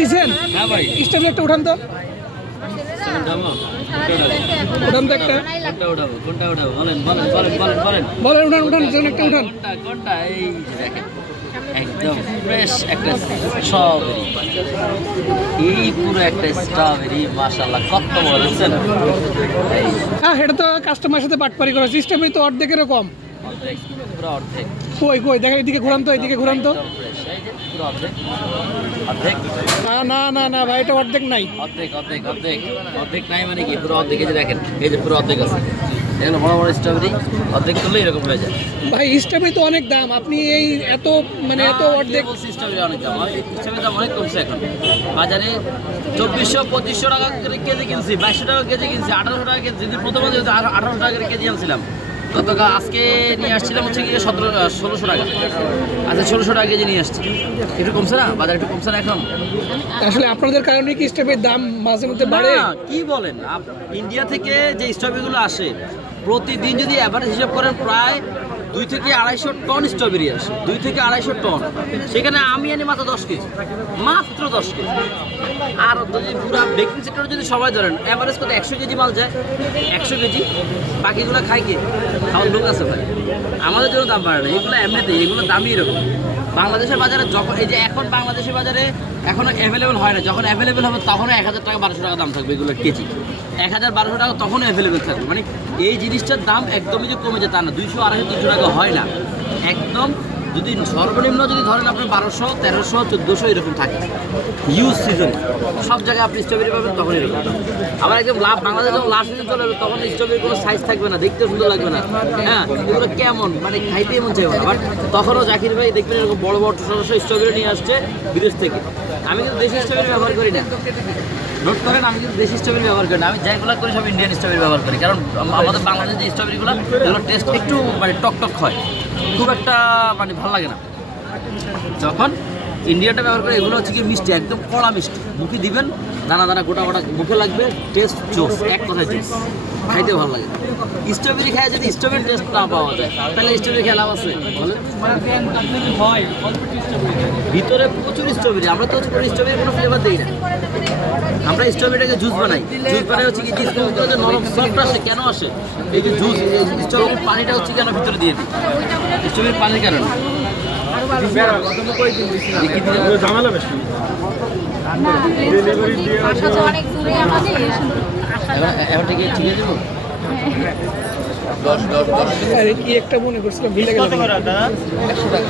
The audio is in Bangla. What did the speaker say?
দিয়েছেন? হ্যাঁ ভাই। স্ট্রবেরি একটা উঠান তো, উঠান তো একটা। কোনটা উঠাবো বলেন বলেন বলেন বলেন বলেন বলেন উঠান উঠান, যেন একটা উঠান। কোনটা কোনটা এই যে দেখেন একদম ফ্রেশ একটা স্ট্রবেরি, এই পুরো একটা স্ট্রবেরি মাশাআল্লাহ কত বড় দেখছেন। এই হ্যাঁ, এটা তো কাস্টমারের সাথে বাটপারি করা। স্ট্রবেরি তো অর্ধেকেরও কম। অর্ধেক, পুরো অর্ধেক। কই কই দেখেন, এদিকে ঘুরান তো, এদিকে ঘুরান তো। একদম fresh, এই যে পুরো অর্ধেক অর্ধেক না না না না ভাই, এটা অর্ধেক নাই। অর্ধেক অর্ধেক অর্ধেক অর্ধেক নাই মানে কি পুরো অর্ধেক। এই যে দেখেন এই যে পুরো অর্ধেক আছে, এগুলো বড় বড় স্ট্রবেরি অর্ধেক করলে এরকম হয়ে যায়। ভাই স্ট্রবেরি তো অনেক দাম, আপনি এই এত মানে এত অর্ধেক। স্ট্রবেরি অনেক দাম, স্ট্রবেরির দাম অনেক কমছে এখন বাজারে। 2400-2500 টাকা করে কেজি কিনছি, 2200 টাকা কেজি কিনছি, 1800 টাকা কেজি। যদি প্রথমে 1800 টাকা করে কেজি আনছিলাম, গতকাল আজকে নিয়ে আসছিলাম হচ্ছে গিয়ে 1600 টাকা। আচ্ছা 1600 টাকা কেজি নিয়ে আসছি, একটু কমছে না বাজার, একটু কমছে না এখন। আসলে আপনাদের কারণে কি স্ট্রবেরির দাম মাঝে মধ্যে বাড়ে? না, কি বলেন, ইন্ডিয়া থেকে যে স্ট্রবেরিগুলো আসে প্রতিদিন যদি অ্যাভারেজ হিসাব করেন প্রায় 2 থেকে 250 টন স্ট্রবেরি আসে, 2 থেকে 250 টন। সেখানে আমি আনি মাত্র 10 কেজি, মাত্র 10 কেজি। আর যদি পুরো বেকিং সেক্টরে যদি সবাই ধরেন অ্যাভারেজ কত 100 কেজি মাল যায়, 100 কেজি। বাকিগুলো খাই কে? খাওয়ার লোক আছে ভাই, আমাদের জন্য দাম বাড়ে না এগুলো, এমনিতেই এগুলো দামই এরকম। বাংলাদেশের বাজারে যখন এই যে এখন বাংলাদেশের বাজারে এখনো অ্যাভেলেবেল হয় না, যখন অ্যাভেলেবেল হবে তখন 1000 টাকা 1200 টাকা দাম থাকবে এগুলোর কেজি, 1000-1200 টাকা তখন অ্যাভেলেবেল থাকবে। মানে এই জিনিসটার দাম একদমই যে কমে যায় তা না, 200, 250, 300 টাকা হয় না একদম। যদি সর্বনিম্ন যদি ধরেন আপনি 1200, 1300, 1400 এরকম থাকে ইউজ সিজন। সব জায়গায় আপনি স্ট্রবেরি পাবেন তখন এরকম। আবার একদম বাংলাদেশে যখন লাস্ট সিজন চলে যাবে তখন স্ট্রবেরির কোনো সাইজ থাকবে না, দেখতে সুন্দর লাগবে না। হ্যাঁ, এগুলো কেমন মানে খাইতে এমন চাইবে না। বাট তখনও জাকির ভাই দেখবেন এরকম বড় বড় স্ট্রবেরি নিয়ে আসছে বিদেশ থেকে। আমি কিন্তু দেশি স্ট্রবেরি ব্যবহার করি না, নোট করেন, আমি কিন্তু দেশি স্ট্রবেরি ব্যবহার করি না। আমি যেগুলো করি সব ইন্ডিয়ান স্ট্রবেরি ব্যবহার করি, কারণ আমাদের বাংলাদেশের যে স্ট্রবেরিগুলো এগুলো টেস্ট একটু মানে টক হয়, খুব একটা মানে ভালো লাগে না। যখন ইন্ডিয়াটা ব্যবহার করে এগুলো হচ্ছে কি মিষ্টি, একদম কড়া মিষ্টি, মুখে দিবেন দানা দানা গোটা গোটা মুখে লাগবে, টেস্ট জোস, এক কথায় জোস, খাইতে ভালো লাগে। স্ট্রবেরি খায় যদি স্ট্রবেরি টেস্ট না পাওয়া যায় তাহলে স্ট্রবেরি খেয়ে লাভ আছে বলে? ভিতরে প্রচুর স্ট্রবেরি, আমরা তো হচ্ছে স্ট্রবেরি কোনো ফ্লেভার দিই না, আমরা স্ট্রবেরিটাকে জুস বানাই। জুস বানাই হচ্ছে কি যে নরম সফট আসে, কেন আসে? এই যে জুস স্ট্রবেরির পানিটা হচ্ছে কেন ভিতরে দিয়ে দিই, স্ট্রবেরির পানির কারণে। ঝামেলা বেশি। এবার ঠিক আছে দেবো। আরে কি একটা মনে করছিলাম, ভুলে গেলাম। 100 টাকা।